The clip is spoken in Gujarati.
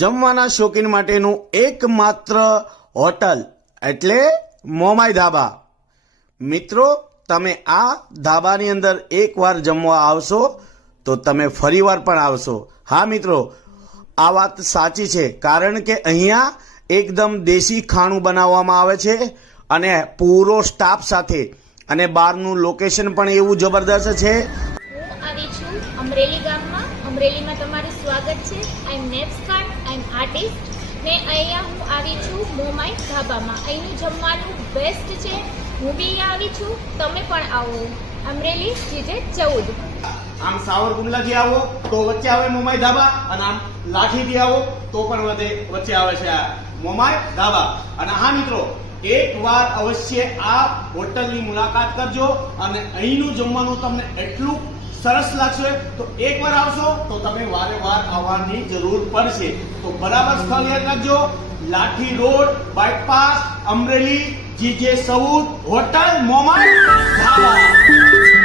જમવાના શોખીન માટેનું એકમાત્ર હોટલ એટલે મોમાઈ ધાબા। મિત્રો, તમે આ ધાબાની અંદર એકવાર જમવા આવશો તો તમે ફરીવાર પણ આવશો। હા મિત્રો, આ વાત સાચી છે, કારણ કે અહીંયા એકદમ દેશી ખાણું બનાવવામાં આવે છે અને પૂરો સ્ટાફ સાથે, અને બહારનું લોકેશન પણ એવું જબરદસ્ત છે। હું આવી છું અમરેલી ગામમાં। અમરેલીમાં તમારું સ્વાગત છે। આઈ એમ નેપ્સકાન, આઈ એમ આર્ટિસ્ટ ને અહીંયા હું આવી છું મોમાઈ ધાબામાં। અહીંનું જમવાનું બેસ્ટ છે। હું બી અહીંયા આવી છું, તમે પણ આવો। અમરેલી જીજે 14। આમ સાવરકુંડલાથી આવો તો વચ્ચે આવે મોમાઈ ધાબા, અને આમ લાઠીથી આવો તો પણ વચ્ચે આવે છે આ મોમાઈ ધાબા। અને હા મિત્રો, એકવાર અવશ્ય આ હોટલની મુલાકાત કરજો, અને અહીંનું જમવાનું તમને એટલું સરસ લાગશે તો એકવાર આવશો તો તમે વારે વાર આવવાની જરૂર પડશે। તો બરાબર સ્થળ યાદ રાખજો, Lathi road, bypass, Amreli, GJ 14, hotel Momai ધાબા।